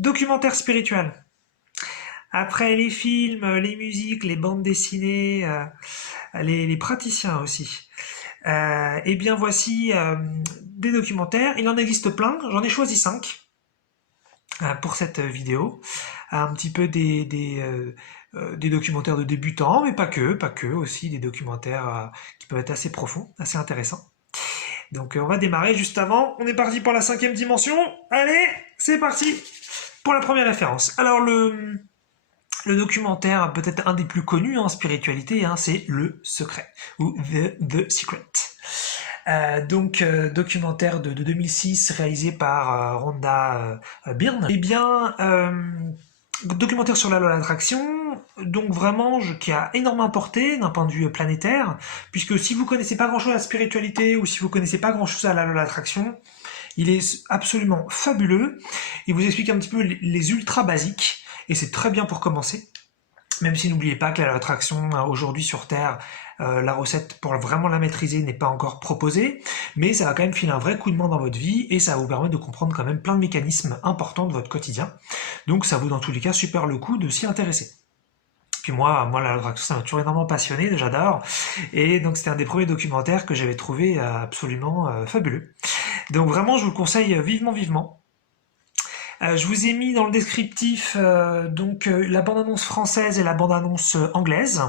Documentaire spirituel. Après les films, les musiques, les bandes dessinées, les praticiens aussi. Eh bien voici des documentaires. Il en existe plein. J'en ai choisi 5 pour cette vidéo. Un petit peu des documentaires de débutants, mais pas que, aussi des documentaires qui peuvent être assez profonds, assez intéressants. Donc on va démarrer juste avant. On est parti pour la 5e dimension. Allez, c'est parti pour la première référence. Alors le documentaire, peut-être un des plus connus en spiritualité, hein, c'est Le Secret, ou The Secret. Documentaire de 2006 réalisé par Rhonda Byrne. Eh bien, documentaire sur la loi d'attraction, donc vraiment qui a énormément apporté d'un point de vue planétaire, puisque si vous connaissez pas grand-chose à la spiritualité ou si vous connaissez pas grand-chose à la loi d'attraction, il est absolument fabuleux. Il vous explique un petit peu les ultra basiques, et c'est très bien pour commencer. Même si n'oubliez pas que l'attraction aujourd'hui sur Terre, la recette pour vraiment la maîtriser n'est pas encore proposée, mais ça va quand même filer un vrai coup de main dans votre vie et ça va vous permettre de comprendre quand même plein de mécanismes importants de votre quotidien. Donc ça vaut dans tous les cas super le coup de s'y intéresser. Puis moi l'attraction ça m'a toujours énormément passionné, j'adore, et donc c'était un des premiers documentaires que j'avais trouvé absolument fabuleux. Donc vraiment je vous le conseille vivement, vivement. Je vous ai mis dans le descriptif la bande-annonce française et la bande-annonce anglaise.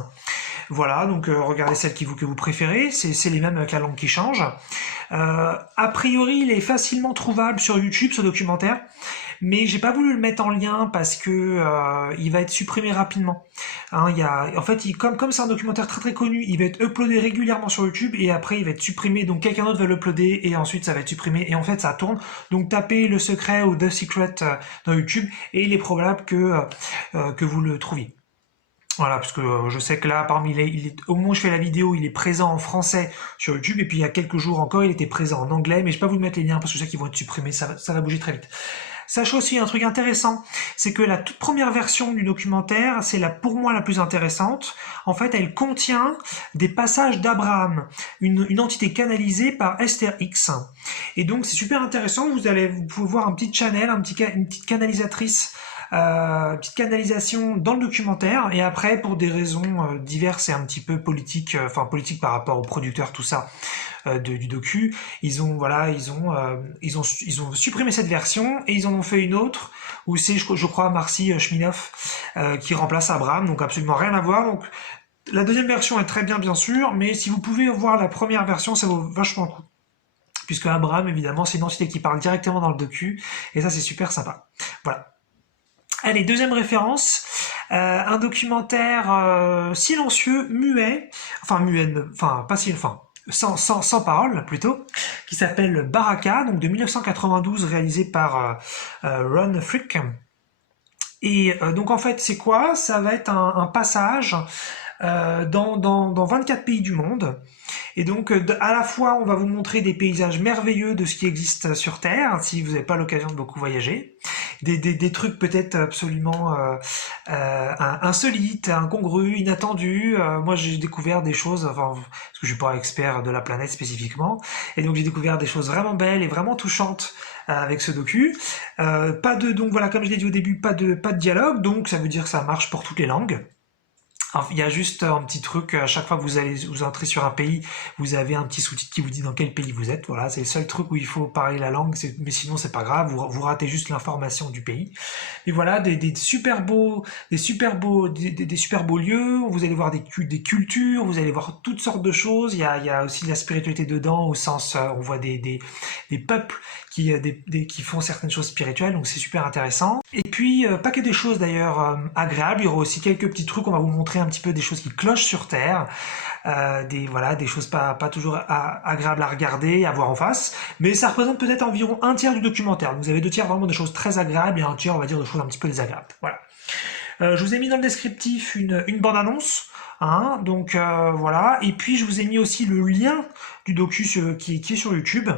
Voilà, donc regardez celle que vous préférez, c'est les mêmes avec la langue qui change. A priori, il est facilement trouvable sur YouTube, ce documentaire, mais j'ai pas voulu le mettre en lien parce que il va être supprimé rapidement. Hein, en fait, comme c'est un documentaire très très connu, il va être uploadé régulièrement sur YouTube et après il va être supprimé, donc quelqu'un d'autre va l'uploader et ensuite ça va être supprimé et en fait ça tourne. Donc tapez Le Secret ou The Secret dans YouTube et il est probable que vous le trouviez. Voilà, parce que je sais que là, au moment où je fais la vidéo, il est présent en français sur YouTube, et puis il y a quelques jours encore, il était présent en anglais, mais je vais pas vous mettre les liens parce que je sais qu'ils vont être supprimés, ça va bouger très vite. Sachez aussi un truc intéressant, c'est que la toute première version du documentaire, c'est pour moi la plus intéressante. En fait, elle contient des passages d'Abraham, une entité canalisée par Esther X. Et donc c'est super intéressant, vous pouvez voir un petit channel, une petite canalisatrice petite canalisation dans le documentaire et après pour des raisons diverses et un petit peu politiques, enfin politiques par rapport aux producteurs tout ça du docu, ils ont supprimé cette version et ils en ont fait une autre où c'est je crois Marcy Shminoff qui remplace Abraham, donc absolument rien à voir. Donc la deuxième version est très bien bien sûr, mais si vous pouvez voir la première version, ça vaut vachement le coup. Puisque Abraham, évidemment, c'est une entité qui parle directement dans le docu, et ça c'est super sympa. Voilà. Allez, deuxième référence, un documentaire silencieux, muet, pas si, enfin, sans parole plutôt, qui s'appelle Baraka, donc de 1992, réalisé par Ron Frick. Et donc en fait, c'est quoi? Ça va être un passage dans 24 pays du monde. Et donc, à la fois, on va vous montrer des paysages merveilleux de ce qui existe sur Terre, si vous n'avez pas l'occasion de beaucoup voyager, des trucs peut-être absolument insolites, incongrus, inattendus. Moi, j'ai découvert des choses, enfin, parce que je suis pas expert de la planète spécifiquement, et donc j'ai découvert des choses vraiment belles et vraiment touchantes avec ce docu. Donc voilà, comme je l'ai dit au début, pas de dialogue, donc ça veut dire que ça marche pour toutes les langues. Alors, il y a juste un petit truc, à chaque fois que vous entrez sur un pays, vous avez un petit sous-titre qui vous dit dans quel pays vous êtes. Voilà, c'est le seul truc où il faut parler la langue, mais sinon c'est pas grave, vous ratez juste l'information du pays. Et voilà, des super beaux lieux, vous allez voir des cultures, vous allez voir toutes sortes de choses. Il y a aussi de la spiritualité dedans, au sens, on voit des peuples qui font certaines choses spirituelles, donc c'est super intéressant. Et puis, pas que des choses d'ailleurs agréables, il y aura aussi quelques petits trucs, on va vous montrer un petit peu des choses qui clochent sur Terre, des choses pas toujours agréables à regarder, à voir en face, mais ça représente peut-être environ un tiers du documentaire. Donc vous avez 2 tiers vraiment de choses très agréables et un tiers, on va dire, de choses un petit peu désagréables. Voilà. Je vous ai mis dans le descriptif une bande-annonce, hein, donc voilà, et puis je vous ai mis aussi le lien du docu qui est sur YouTube.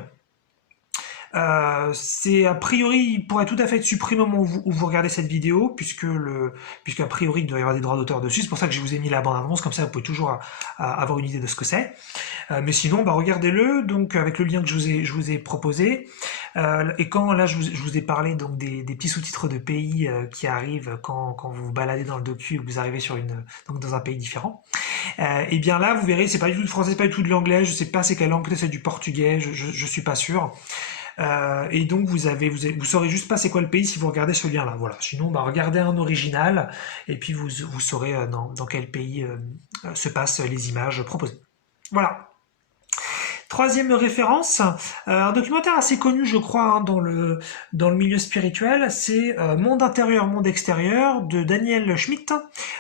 C'est a priori, il pourrait tout à fait être supprimé au moment où vous regardez cette vidéo, puisqu'à priori il doit y avoir des droits d'auteur dessus. C'est pour ça que je vous ai mis la bande-annonce, comme ça vous pouvez toujours avoir une idée de ce que c'est. Mais sinon, bah, regardez-le, donc avec le lien que je vous ai proposé. Et quand là, je vous ai parlé donc des petits sous-titres de pays qui arrivent quand vous vous baladez dans le docu, vous arrivez donc dans un pays différent. Et bien là, vous verrez, c'est pas du tout de français, c'est pas du tout de l'anglais. Je sais pas c'est quelle langue, peut-être c'est du portugais. Je suis pas sûr. Et donc vous saurez juste pas c'est quoi le pays si vous regardez ce lien-là. Voilà. Sinon, bah, regardez un original et puis vous saurez dans quel pays se passent les images proposées. Voilà. Troisième référence, un documentaire assez connu, je crois, hein, dans le milieu spirituel, c'est Monde intérieur, monde extérieur de Daniel Schmitt,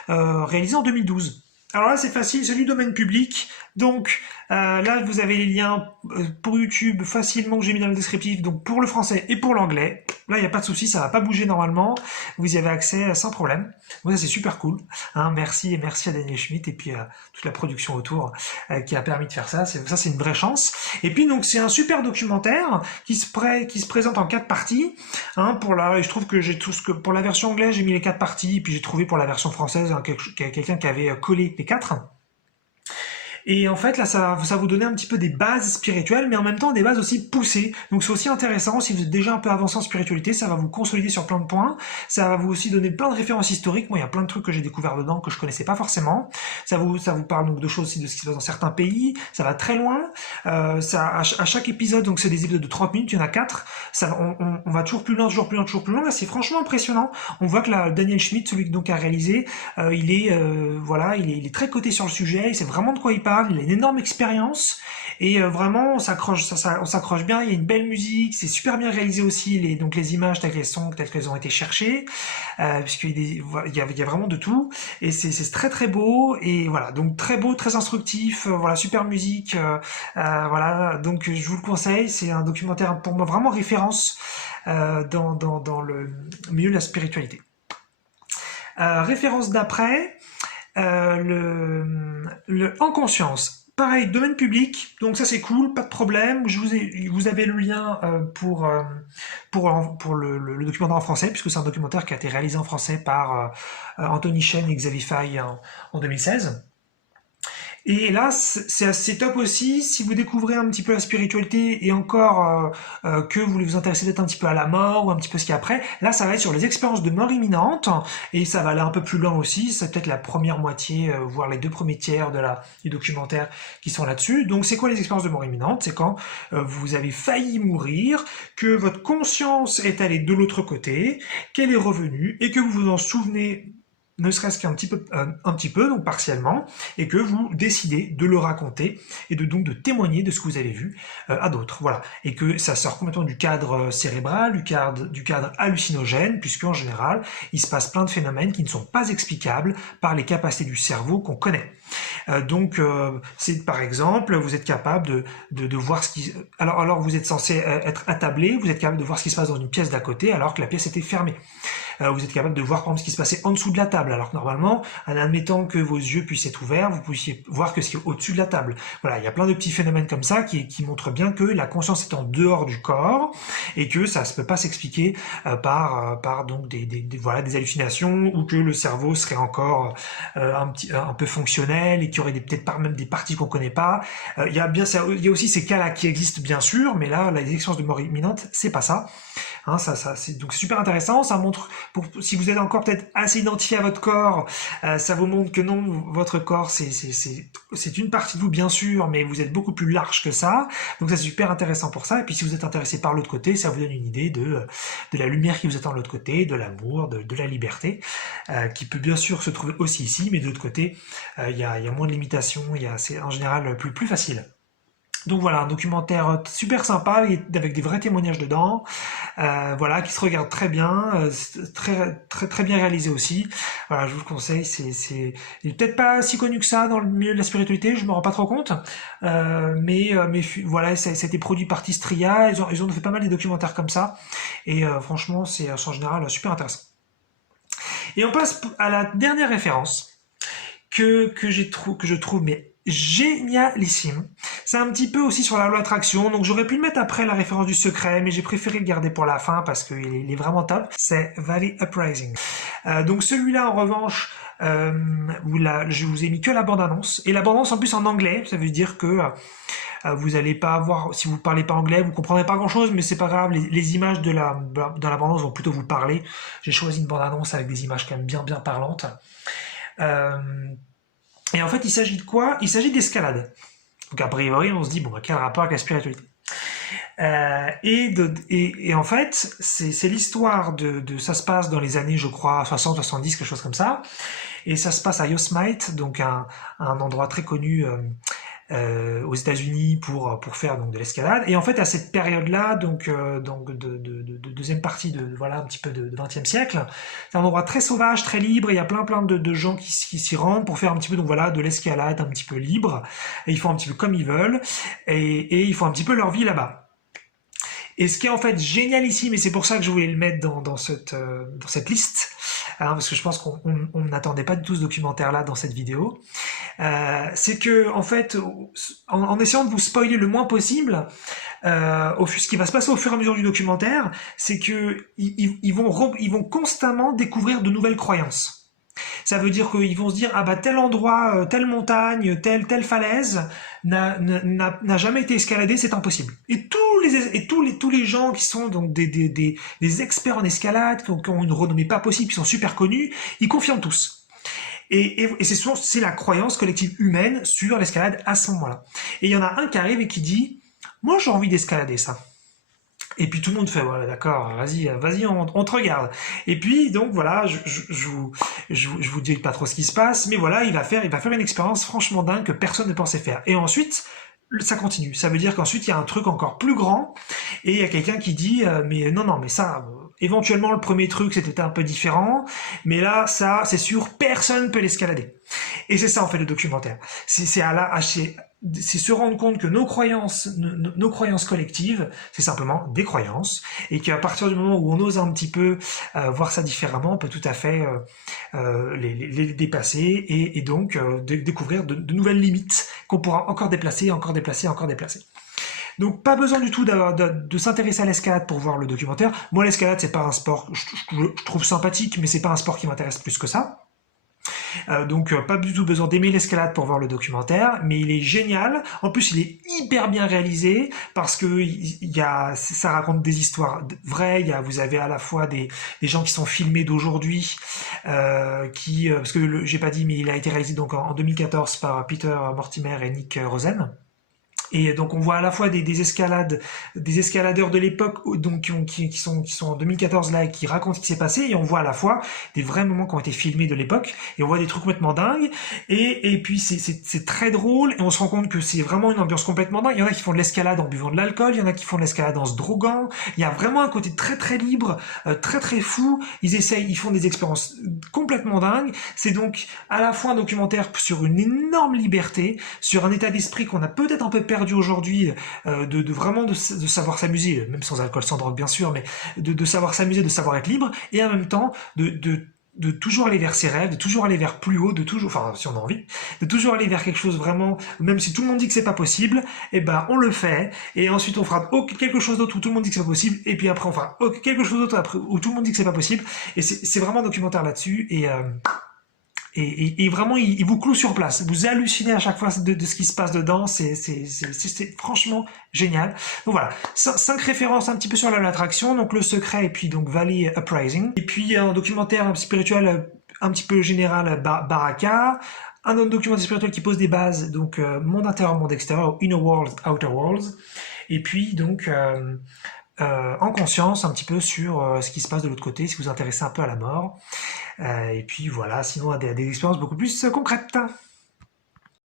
réalisé en 2012. Alors là, c'est facile, c'est du domaine public. Donc là, vous avez les liens pour YouTube facilement que j'ai mis dans le descriptif, donc pour le français et pour l'anglais. Là, il n'y a pas de souci, ça va pas bouger normalement. Vous y avez accès sans problème. Donc ça, c'est super cool. Hein, merci et merci à Daniel Schmitt et puis à toute la production autour qui a permis de faire ça. Ça, c'est une vraie chance. Et puis donc, c'est un super documentaire qui se présente en 4 parties. Hein, je trouve que j'ai tout ce que pour la version anglaise, j'ai mis les 4 parties, et puis j'ai trouvé pour la version française quelqu'un qui avait collé les 4. Et en fait, là, ça vous donner un petit peu des bases spirituelles, mais en même temps des bases aussi poussées. Donc c'est aussi intéressant, si vous êtes déjà un peu avancé en spiritualité, ça va vous consolider sur plein de points. Ça va vous aussi donner plein de références historiques. Moi, il y a plein de trucs que j'ai découvert dedans que je connaissais pas forcément. Ça vous parle donc de choses aussi de ce qui se passe dans certains pays. Ça va très loin. À chaque épisode, donc c'est des épisodes de 30 minutes, il y en a 4. On va toujours plus loin, toujours plus loin, toujours plus loin. Là, c'est franchement impressionnant. On voit que là, Daniel Schmitt, celui donc a réalisé, voilà, il est très coté sur le sujet. Il sait vraiment de quoi il parle. Il a une énorme expérience et vraiment on s'accroche bien. Il y a une belle musique, c'est super bien réalisé aussi, donc les images telles qu'elles ont été cherchées, puisqu'il y a vraiment de tout et c'est très très beau et voilà, donc très beau, très instructif, voilà, super musique, voilà, donc je vous le conseille. C'est un documentaire pour moi vraiment référence dans le milieu de la spiritualité. Référence d'après. En conscience. Pareil, domaine public, donc ça c'est cool, pas de problème. Vous avez le lien pour le documentaire en français, puisque c'est un documentaire qui a été réalisé en français par Anthony Chen et Xavier Faye en 2016. Et là, c'est assez top aussi, si vous découvrez un petit peu la spiritualité et encore que vous voulez vous intéresser peut-être un petit peu à la mort ou un petit peu ce qu'il y a après, là ça va être sur les expériences de mort imminente et ça va aller un peu plus loin aussi, c'est peut-être la première moitié, voire les 2 premiers tiers du documentaire qui sont là-dessus. Donc c'est quoi les expériences de mort imminente? C'est quand vous avez failli mourir, que votre conscience est allée de l'autre côté, qu'elle est revenue et que vous vous en souvenez ne serait-ce qu'un petit peu, donc partiellement, et que vous décidez de le raconter et donc de témoigner de ce que vous avez vu à d'autres. Voilà. Et que ça sort complètement du cadre cérébral, du cadre hallucinogène, puisque en général, il se passe plein de phénomènes qui ne sont pas explicables par les capacités du cerveau qu'on connaît. Donc, c'est par exemple, vous êtes capable de voir ce qui... Alors vous êtes censé être attablé, vous êtes capable de voir ce qui se passe dans une pièce d'à côté alors que la pièce était fermée. Vous êtes capable de voir par exemple ce qui se passait en dessous de la table, alors que normalement, en admettant que vos yeux puissent être ouverts, vous puissiez voir que ce qui est au-dessus de la table. Voilà, il y a plein de petits phénomènes comme ça qui montrent bien que la conscience est en dehors du corps et que ça ne peut pas s'expliquer par donc voilà, des hallucinations ou que le cerveau serait encore un peu fonctionnel et qu'il y aurait peut-être même des parties qu'on connaît pas. Il y a aussi ces cas-là qui existent bien sûr, mais là, les expériences de mort imminente, c'est pas ça. Hein, donc c'est super intéressant, ça montre, si vous êtes encore peut-être assez identifié à votre corps, ça vous montre que non, votre corps c'est une partie de vous bien sûr, mais vous êtes beaucoup plus large que ça, donc ça c'est super intéressant pour ça, et puis si vous êtes intéressé par l'autre côté, ça vous donne une idée de la lumière qui vous attend de l'autre côté, de l'amour, de la liberté, qui peut bien sûr se trouver aussi ici, mais de l'autre côté, il y a moins de limitations, c'est en général plus facile. Donc voilà, un documentaire super sympa avec des vrais témoignages dedans, voilà, qui se regarde très bien, très bien réalisé aussi. Voilà, je vous le conseille. Il est peut-être pas si connu que ça dans le milieu de la spiritualité, je me rends pas trop compte, mais voilà, c'était produit par Tistria. Ils ont fait pas mal de documentaires comme ça, et franchement, c'est en général super intéressant. Et on passe à la dernière référence que je trouve mais génialissime. C'est un petit peu aussi sur la loi d'attraction, donc j'aurais pu le mettre après la référence du secret, mais j'ai préféré le garder pour la fin parce qu'il est vraiment top. C'est Valley Uprising. Donc celui-là, en revanche, je vous ai mis que la bande-annonce. Et la bande-annonce en plus en anglais, ça veut dire que vous allez pas avoir, si vous parlez pas anglais, vous comprendrez pas grand-chose, mais c'est pas grave, les images dans la bande-annonce vont plutôt vous parler. J'ai choisi une bande-annonce avec des images quand même bien parlantes. Et en fait, il s'agit de quoi? Il s'agit d'escalade. Donc a priori, on se dit, bon, quel rapport avec la spiritualité? Et en fait, c'est l'histoire ça se passe dans les années, je crois, 60, 70, quelque chose comme ça. Et ça se passe à Yosemite, donc un endroit très connu aux États-Unis pour faire donc de l'escalade. Et en fait, à cette période-là, donc de deuxième partie de voilà un petit peu de 20e siècle, c'est un endroit très sauvage, très libre. Et il y a plein de gens qui s'y rendent pour faire un petit peu donc voilà de l'escalade un petit peu libre. Et ils font un petit peu comme ils veulent et ils font un petit peu leur vie là-bas. Et ce qui est en fait génial ici, mais c'est pour ça que je voulais le mettre dans cette liste, hein, parce que je pense qu'on n'attendait pas du tout ce documentaire-là dans cette vidéo, c'est que en fait, en essayant de vous spoiler le moins possible, ce qui va se passer au fur et à mesure du documentaire, c'est que ils vont constamment découvrir de nouvelles croyances. Ça veut dire qu'ils vont se dire ah bah tel endroit, telle montagne, telle falaise n'a jamais été escaladée, c'est impossible. Et tous les gens qui sont donc des experts en escalade, qui ont une renommée pas possible, qui sont super connus, ils confirment tous. Et c'est la croyance collective humaine sur l'escalade à ce moment-là. Et il y en a un qui arrive et qui dit moi j'ai envie d'escalader ça. Et puis tout le monde fait voilà d'accord, vas-y, on te regarde. Et puis donc voilà, je vous dis pas trop ce qui se passe, mais voilà, il va faire une expérience franchement dingue que personne ne pensait faire. Et ensuite, ça continue. Ça veut dire qu'ensuite il y a un truc encore plus grand et il y a quelqu'un qui dit mais non mais ça éventuellement le premier truc c'était un peu différent, mais là ça c'est sûr personne peut l'escalader. Et c'est ça en fait le documentaire. C'est se rendre compte que nos croyances collectives, c'est simplement des croyances, et qu'à partir du moment où on ose un petit peu voir ça différemment, on peut tout à fait les dépasser et donc découvrir de nouvelles limites qu'on pourra encore déplacer, encore déplacer, encore déplacer. Donc pas besoin du tout de s'intéresser à l'escalade pour voir le documentaire. Moi l'escalade c'est pas un sport, je trouve sympathique, mais c'est pas un sport qui m'intéresse plus que ça. Donc pas du tout besoin d'aimer l'escalade pour voir le documentaire, mais il est génial. En plus, il est hyper bien réalisé parce que ça raconte des histoires vraies. Vous avez à la fois des gens qui sont filmés d'aujourd'hui, parce que j'ai pas dit, mais il a été réalisé donc en 2014 par Peter Mortimer et Nick Rosen. Et donc on voit à la fois des escaladeurs de l'époque donc qui sont en 2014 là et qui racontent ce qui s'est passé, et on voit à la fois des vrais moments qui ont été filmés de l'époque et on voit des trucs complètement dingues et puis c'est très drôle et on se rend compte que c'est vraiment une ambiance complètement dingue. Il y en a qui font de l'escalade en buvant de l'alcool, il y en a qui font de l'escalade en se droguant. Il y a vraiment un côté très libre, très fou. Ils font des expériences complètement dingues. C'est donc à la fois un documentaire sur une énorme liberté, sur un état d'esprit qu'on a peut-être un peu perdu aujourd'hui, vraiment de savoir s'amuser, même sans alcool, sans drogue bien sûr, mais de savoir s'amuser, de savoir être libre, et en même temps de toujours aller vers ses rêves, de toujours aller vers plus haut, enfin si on a envie, de toujours aller vers quelque chose vraiment, même si tout le monde dit que c'est pas possible, et ben on le fait, et ensuite on fera quelque chose d'autre où tout le monde dit que c'est pas possible, et puis après on fera quelque chose d'autre où tout le monde dit que c'est pas possible, et c'est vraiment un documentaire là-dessus, et vraiment, il vous cloue sur place. Vous hallucinez à chaque fois de ce qui se passe dedans. C'est franchement génial. Donc voilà, 5 références un petit peu sur l'attraction. Donc le secret et puis donc Valley Uprising. Et puis un documentaire spirituel un petit peu général, Baraka. Un autre documentaire spirituel qui pose des bases, donc monde intérieur, monde extérieur, Inner Worlds, Outer Worlds. Et puis donc en conscience un petit peu sur ce qui se passe de l'autre côté, si vous vous intéressez un peu à la mort. Et puis voilà, sinon des expériences beaucoup plus concrètes.